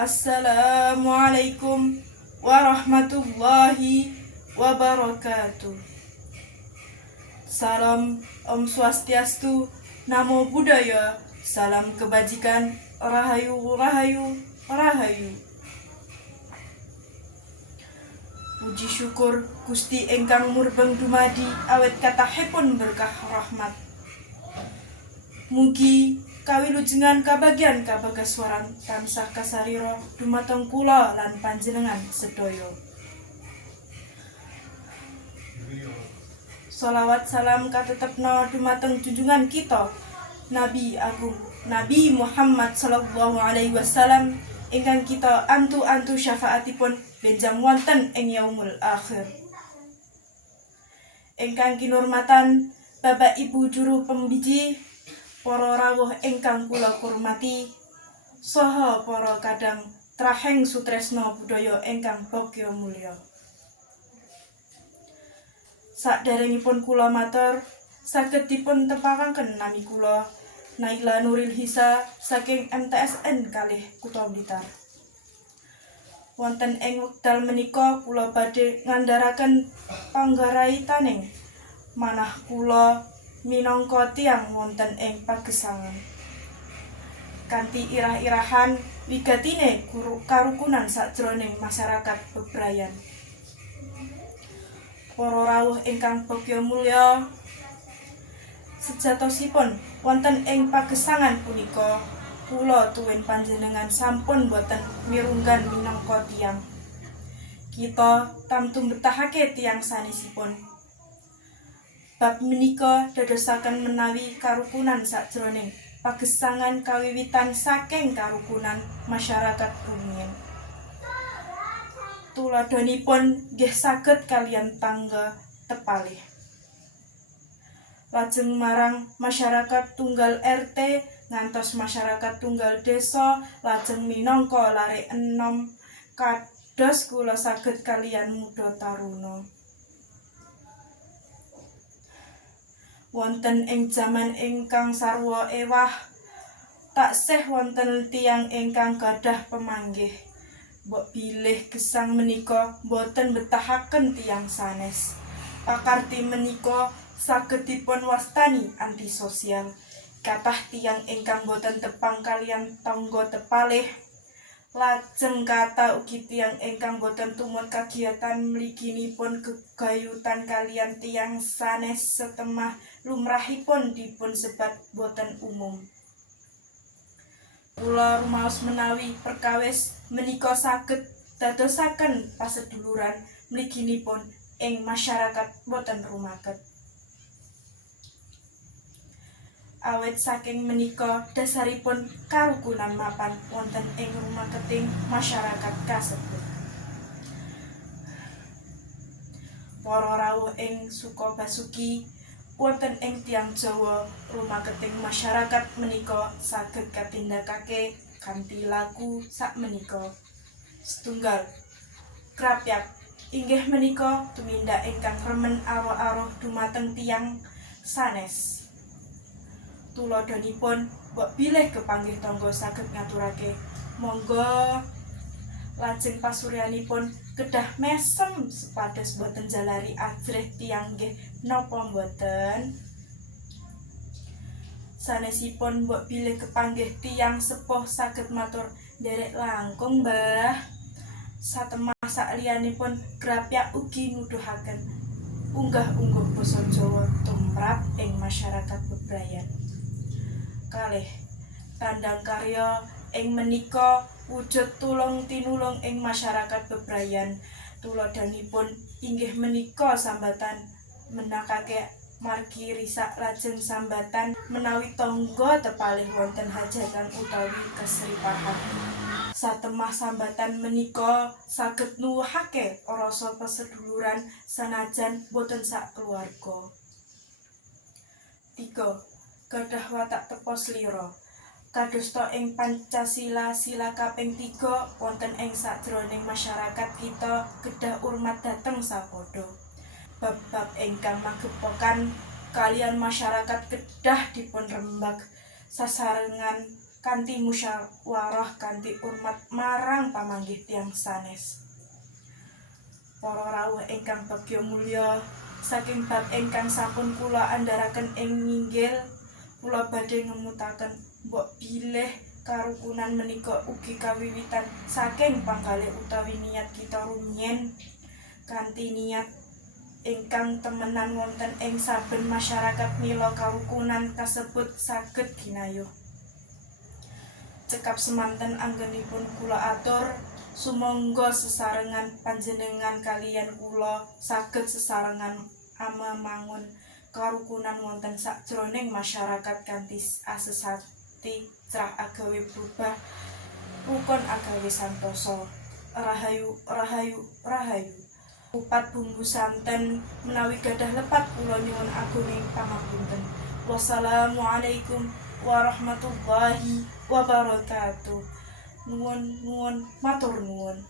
Assalamualaikum warahmatullahi wabarakatuh. Salam Om Swastiastu, Namo Buddhaya, salam kebajikan, Rahayu Rahayu Rahayu. Puji syukur Gusti ingkang murbeng dumadi awet kathahipun berkah rahmat. Mugi kawilujengan kabagian kabagaswaran tansah kasarira dumateng kula lan panjenengan sedaya. Sholawat salam katetepna dumateng junjungan kita Nabi Agung Nabi Muhammad sallallahu alaihi wasallam ingkang kita antu-antu syafaatipun benjang wonten ing yaumul akhir. Ingkang kinurmatan Bapak Ibu juru pembiji, para rawuh ingkang kula hormati, saha para kadang traheng sutresna budaya ingkang bagya mulya. Saderengipun kula matur, saged dipun tepakaken nami kula Naila Nuril Hisa saking MTSN kalih Kutha Blitar. Wonten ing wekdal menika kula badhe ngandharaken panggarayitaning manah kula minangka tiyang wonten ing pagesangan. Kanthi irah-irahan wigatine karukunan sajroning masyarakat bebrayan. Para rawuh ingkang bagya mulya, sejatosipun wonten ing pagesangan punika kula tuwin panjenengan sampun boten mirunggan minangka tiyang. Kita tamtu mbetahake tiyang sanesipun. Bab menika dadosaken menawi karukunan sajroning pagesangan kawiwitan saking karukunan masyarakat rumiyin. Tuladhanipun nggih saged kaliyan tangga tepalih. Lajeng marang masyarakat tunggal RT ngantos masyarakat tunggal desa, lajeng minangka lare enom kados kula saged kaliyan muda taruna. Wonten ing jaman ingkang sarwa ewah, taksih wonten tiyang ingkang gadah pemanggih. Mbok bilih gesang menika boten betahaken tiyang sanes. Pakarti menika saged dipun wastani antisosial. Kathah tiyang ingkang boten tepang kaliyan tangga tepalih. Lajeng kata ugi tiyang ingkang boten tumut kagiatan mliginipun gegayutan kaliyan tiyang sanes setemah lumrahipun dipun sebat boten umum. Kula rumaos menawi perkawis menika saged dadosaken paseduluran mliginipun ing masyarakat boten rumaket. Awit saking menika dasaripun karukunan mapan wonten ing rumaketing masyarakat kasebut. Para rawuh ing Sukabasuki wonten ing tiyang Jawa rumaketing masyarakat menika saged katindakake kanthi laku sakmenika. Setunggal krapyak inggih menika tumindak ingkang remen aroh-aroh dumateng tiyang sanes. Tuladhanipun mbok bilih kepanggih tangga saged ngaturake monggo, lajeng pasuryanipun kedah mesem supados boten jalari ajrih tiyang nggih napa mboten. Sanesipun mbok bilih kepanggih tiyang sepuh saged matur, "Nderek langkung, Mbah." Satemah sakliyanipun grapyak ugi nuduhaken unggah-ungguh basa Jawa tumrap ing masyarakat bebrayan. Kalih tandang karya ing menika wujud tulung tinulung ing masyarakat bebrayan. Tuladhanipun inggih menika sambatan menakake margi risak, lajeng sambatan menawi tangga tepalih wonten hajatan utawi kesripahan. Satemah sambatan menika saged nuwuhake rasa paseduluran sanajan boten sak keluarga. 3. Gadah watak tepa slira. Kadosta ing Pancasila sila kaping 3 wonten ing sajroning masyarakat kita kedah urmat dhateng sapada. Bab-bab ingkang magepokan kaliyan masyarakat kedah dipun rembag sasarengan kanthi musyawarah kanthi hormat marang pamanggih tiyang sanes. Para rawuh ingkang bagya mulya, saking bab ingkang sampun kula andharaken ing nginggil, kula badhe ngemutaken mbok bilih karukunan menika ugi kawiwitan saking panggalih utawi niat kita rumiyin kanthi niat ingkang temenan wonten ing saben masyarakat mila karukunan kasebut saged ginayuh. Cekap semanten anggenipun kula atur, sumangga sesarengan panjenengan kaliyan kula saged sesarengan amemangun karukunan wonten sakjroning masyarakat kanthi asesati cerah agawe berubah rukun agawe santosa. Rahayu, rahayu, rahayu. Upat bumbu santen menawi gadah lepat kula nyuwun agunging pangapunten. Wassalamualaikum warahmatullahi wabarakatuh. Nuwun, matur nuwun.